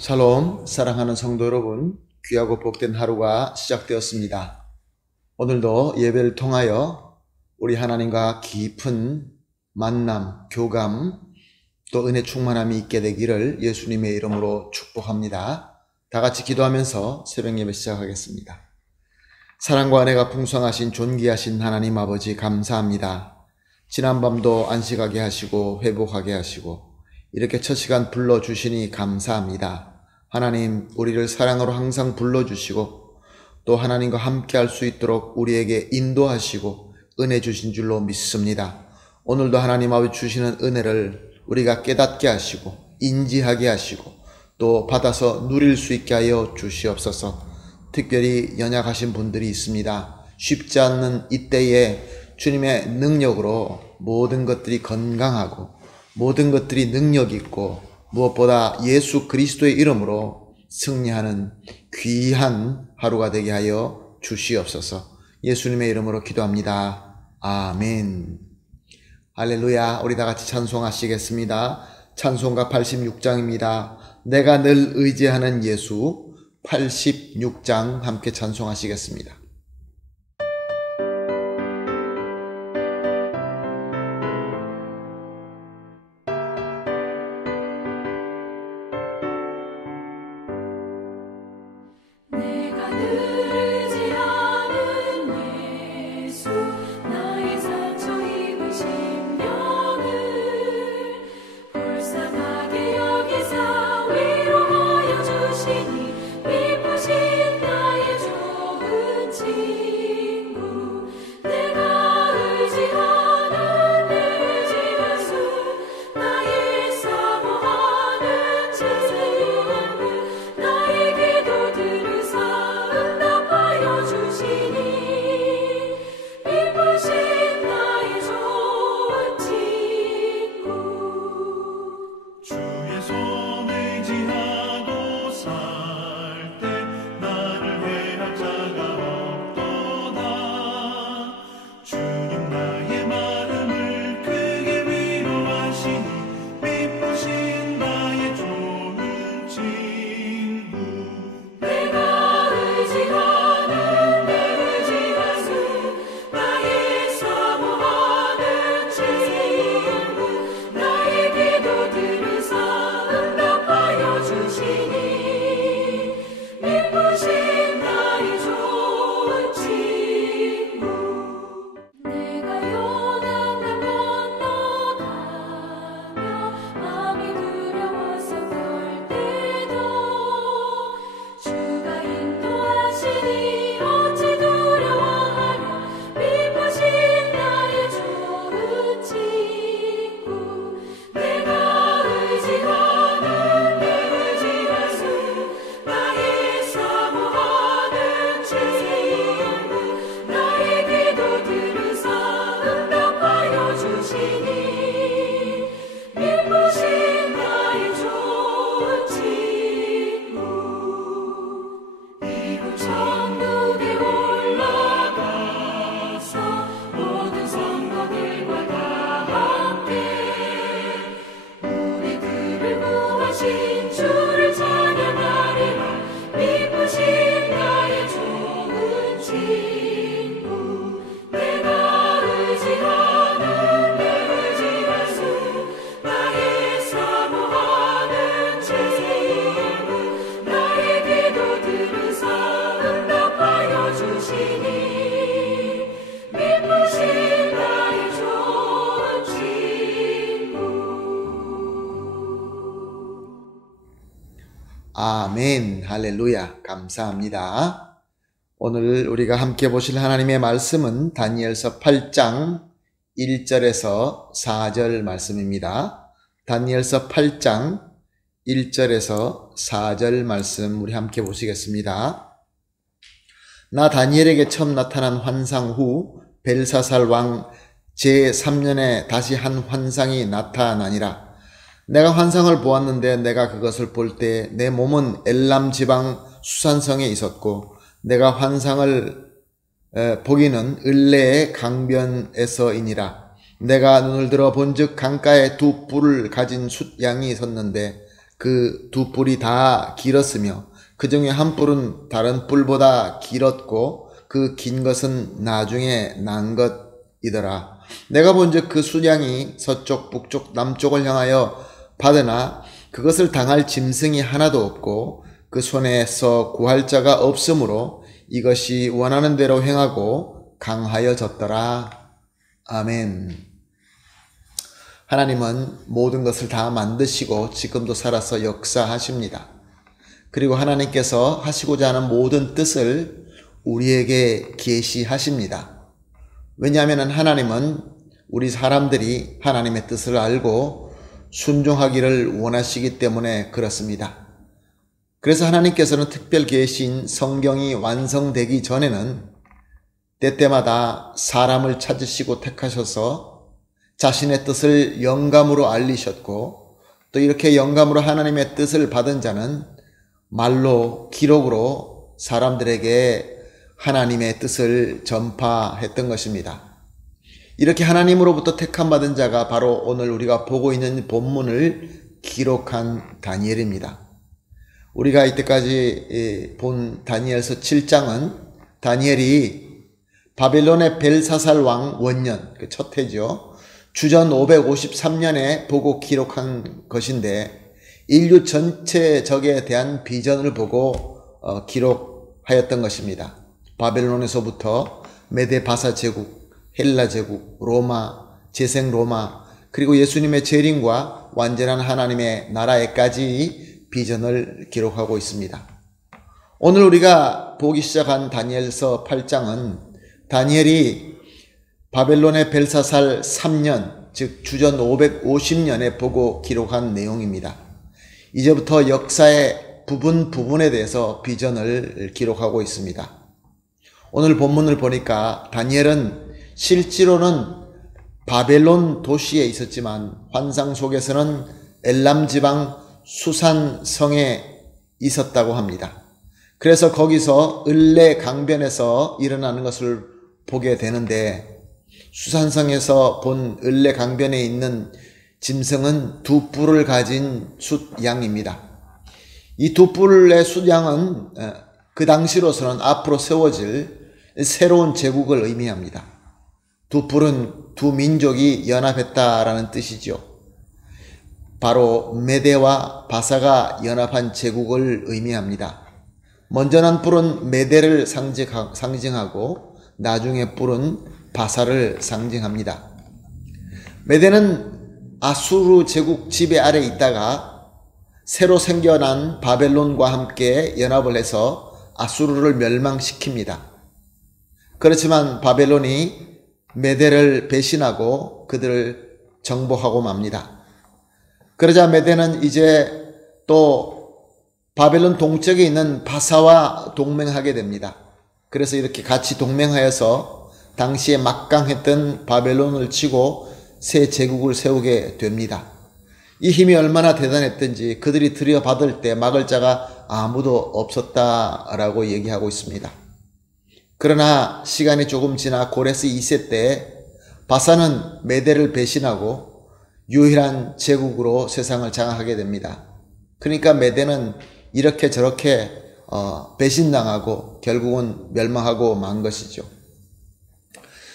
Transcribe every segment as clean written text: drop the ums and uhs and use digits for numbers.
샬롬, 사랑하는 성도 여러분, 귀하고 복된 하루가 시작되었습니다. 오늘도 예배를 통하여 우리 하나님과 깊은 만남, 교감, 또 은혜 충만함이 있게 되기를 예수님의 이름으로 축복합니다. 다 같이 기도하면서 새벽 예배 시작하겠습니다. 사랑과 은혜가 풍성하신 존귀하신 하나님 아버지 감사합니다. 지난밤도 안식하게 하시고 회복하게 하시고 이렇게 첫 시간 불러주시니 감사합니다. 하나님, 우리를 사랑으로 항상 불러주시고 또 하나님과 함께 할 수 있도록 우리에게 인도하시고 은혜 주신 줄로 믿습니다. 오늘도 하나님 아버지 주시는 은혜를 우리가 깨닫게 하시고 인지하게 하시고 또 받아서 누릴 수 있게 하여 주시옵소서. 특별히 연약하신 분들이 있습니다. 쉽지 않는 이때에 주님의 능력으로 모든 것들이 건강하고 모든 것들이 능력 있고 무엇보다 예수 그리스도의 이름으로 승리하는 귀한 하루가 되게 하여 주시옵소서. 예수님의 이름으로 기도합니다. 아멘. 할렐루야. 우리 다 같이 찬송하시겠습니다. 찬송가 86장입니다. 내가 늘 의지하는 예수 86장 함께 찬송하시겠습니다. 아멘. 할렐루야. 감사합니다. 오늘 우리가 함께 보실 하나님의 말씀은 다니엘서 8장 1절에서 4절 말씀입니다. 다니엘서 8장 1절에서 4절 말씀 우리 함께 보시겠습니다. 나 다니엘에게 처음 나타난 환상 후 벨사살 왕 제3년에 다시 한 환상이 나타나니라. 내가 환상을 보았는데 내가 그것을 볼 때 내 몸은 엘람 지방 수산성에 있었고 내가 환상을 보기는 을레의 강변에서이니라. 내가 눈을 들어 본즉 강가에 두 뿔을 가진 숫양이 섰는데 그 두 뿔이 다 길었으며 그 중에 한 뿔은 다른 뿔보다 길었고 그 긴 것은 나중에 난 것이더라. 내가 본즉 그 숫양이 서쪽, 북쪽, 남쪽을 향하여 받으나 그것을 당할 짐승이 하나도 없고 그 손에서 구할 자가 없으므로 이것이 원하는 대로 행하고 강하여졌더라. 아멘. 하나님은 모든 것을 다 만드시고 지금도 살아서 역사하십니다. 그리고 하나님께서 하시고자 하는 모든 뜻을 우리에게 계시하십니다. 왜냐하면 하나님은 우리 사람들이 하나님의 뜻을 알고 순종하기를 원하시기 때문에 그렇습니다. 그래서 하나님께서는 특별 계신 성경이 완성되기 전에는 때때마다 사람을 찾으시고 택하셔서 자신의 뜻을 영감으로 알리셨고 또 이렇게 영감으로 하나님의 뜻을 받은 자는 말로 기록으로 사람들에게 하나님의 뜻을 전파했던 것입니다. 이렇게 하나님으로부터 택함받은 자가 바로 오늘 우리가 보고 있는 본문을 기록한 다니엘입니다. 우리가 이때까지 본 다니엘서 7장은 다니엘이 바벨론의 벨사살 왕 원년, 그 첫 해죠. 주전 553년에 보고 기록한 것인데 인류 전체 적에 대한 비전을 보고 기록하였던 것입니다. 바벨론에서부터 메데 바사 제국, 헬라 제국, 로마, 재생 로마, 그리고 예수님의 재림과 완전한 하나님의 나라에까지 비전을 기록하고 있습니다. 오늘 우리가 보기 시작한 다니엘서 8장은 다니엘이 바벨론의 벨사살 3년, 즉 주전 550년에 보고 기록한 내용입니다. 이제부터 역사의 부분에 대해서 비전을 기록하고 있습니다. 오늘 본문을 보니까 다니엘은 실제로는 바벨론 도시에 있었지만 환상 속에서는 엘람 지방 수산성에 있었다고 합니다. 그래서 거기서 을레 강변에서 일어나는 것을 보게 되는데 수산성에서 본 을레 강변에 있는 짐승은 두 뿔을 가진 숫양입니다. 이 두 뿔의 숫양은 그 당시로서는 앞으로 세워질 새로운 제국을 의미합니다. 두 뿔은 두 민족이 연합했다라는 뜻이죠. 바로 메대와 바사가 연합한 제국을 의미합니다. 먼저 난 뿔은 메대를 상징하고 나중에 뿔은 바사를 상징합니다. 메대는 아수르 제국 지배 아래 있다가 새로 생겨난 바벨론과 함께 연합을 해서 아수르를 멸망시킵니다. 그렇지만 바벨론이 메대를 배신하고 그들을 정복하고 맙니다. 그러자 메대는 이제 또 바벨론 동쪽에 있는 바사와 동맹하게 됩니다. 그래서 이렇게 같이 동맹하여서 당시에 막강했던 바벨론을 치고 새 제국을 세우게 됩니다. 이 힘이 얼마나 대단했던지 그들이 들여받을 때 막을 자가 아무도 없었다라고 얘기하고 있습니다. 그러나 시간이 조금 지나 고레스 2세 때 바사는 메대를 배신하고 유일한 제국으로 세상을 장악하게 됩니다. 그러니까 메대는 이렇게 저렇게 배신당하고 결국은 멸망하고 만 것이죠.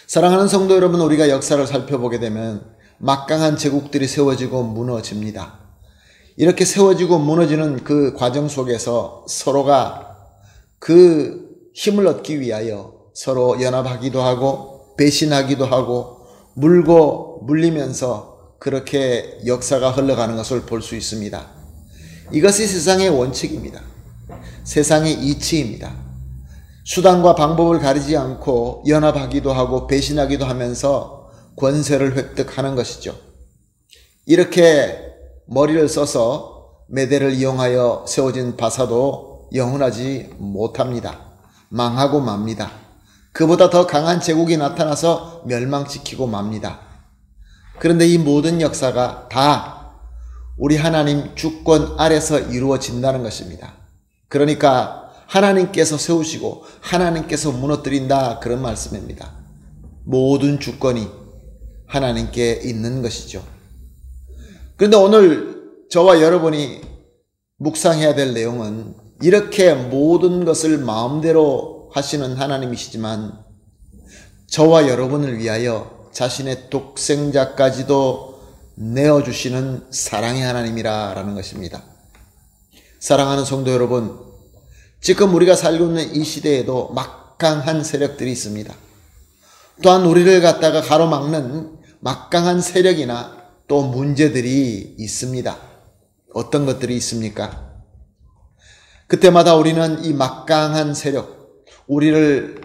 사랑하는 성도 여러분, 우리가 역사를 살펴보게 되면 막강한 제국들이 세워지고 무너집니다. 이렇게 세워지고 무너지는 그 과정 속에서 서로가 그 힘을 얻기 위하여 서로 연합하기도 하고 배신하기도 하고 물고 물리면서 그렇게 역사가 흘러가는 것을 볼 수 있습니다. 이것이 세상의 원칙입니다. 세상의 이치입니다. 수단과 방법을 가리지 않고 연합하기도 하고 배신하기도 하면서 권세를 획득하는 것이죠. 이렇게 머리를 써서 메대를 이용하여 세워진 바사도 영원하지 못합니다. 망하고 맙니다. 그보다 더 강한 제국이 나타나서 멸망시키고 맙니다. 그런데 이 모든 역사가 다 우리 하나님 주권 아래서 이루어진다는 것입니다. 그러니까 하나님께서 세우시고 하나님께서 무너뜨린다, 그런 말씀입니다. 모든 주권이 하나님께 있는 것이죠. 그런데 오늘 저와 여러분이 묵상해야 될 내용은, 이렇게 모든 것을 마음대로 하시는 하나님이시지만 저와 여러분을 위하여 자신의 독생자까지도 내어주시는 사랑의 하나님이라는 것입니다. 사랑하는 성도 여러분, 지금 우리가 살고 있는 이 시대에도 막강한 세력들이 있습니다. 또한 우리를 갖다가 가로막는 막강한 세력이나 또 문제들이 있습니다. 어떤 것들이 있습니까? 그때마다 우리는 이 막강한 세력, 우리를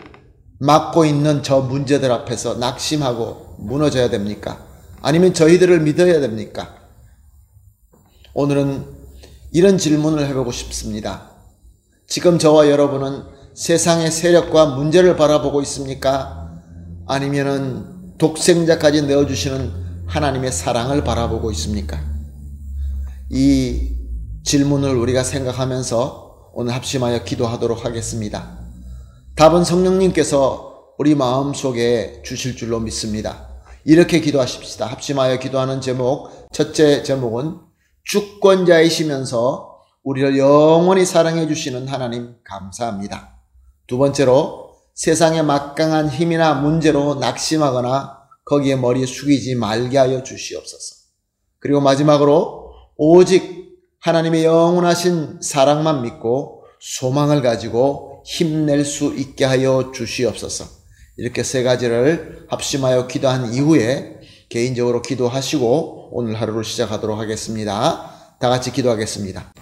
막고 있는 저 문제들 앞에서 낙심하고 무너져야 됩니까? 아니면 저희들을 믿어야 됩니까? 오늘은 이런 질문을 해보고 싶습니다. 지금 저와 여러분은 세상의 세력과 문제를 바라보고 있습니까? 아니면은 독생자까지 내어주시는 하나님의 사랑을 바라보고 있습니까? 이 질문을 우리가 생각하면서 오늘 합심하여 기도하도록 하겠습니다. 답은 성령님께서 우리 마음속에 주실 줄로 믿습니다. 이렇게 기도하십시다. 합심하여 기도하는 제목, 첫째 제목은 주권자이시면서 우리를 영원히 사랑해 주시는 하나님 감사합니다. 두 번째로, 세상의 막강한 힘이나 문제로 낙심하거나 거기에 머리 숙이지 말게 하여 주시옵소서. 그리고 마지막으로, 오직 하나님의 영원하신 사랑만 믿고 소망을 가지고 힘낼 수 있게 하여 주시옵소서. 이렇게 세 가지를 합심하여 기도한 이후에 개인적으로 기도하시고 오늘 하루를 시작하도록 하겠습니다. 다 같이 기도하겠습니다.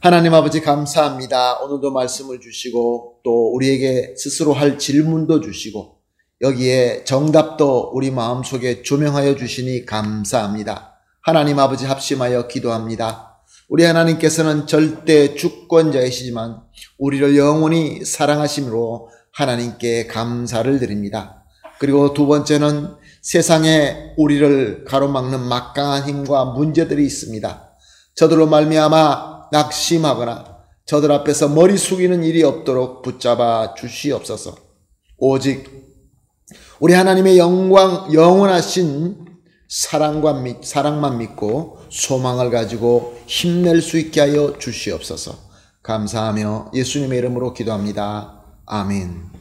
하나님 아버지 감사합니다. 오늘도 말씀을 주시고 또 우리에게 스스로 할 질문도 주시고 여기에 정답도 우리 마음속에 조명하여 주시니 감사합니다. 하나님 아버지 합심하여 기도합니다. 우리 하나님께서는 절대 주권자이시지만 우리를 영원히 사랑하심으로 하나님께 감사를 드립니다. 그리고 두 번째는, 세상에 우리를 가로막는 막강한 힘과 문제들이 있습니다. 저들로 말미암아 낙심하거나 저들 앞에서 머리 숙이는 일이 없도록 붙잡아 주시옵소서. 오직 우리 하나님의 영원하신 사랑만 믿고 소망을 가지고 힘낼 수 있게 하여 주시옵소서. 감사하며 예수님의 이름으로 기도합니다. 아멘.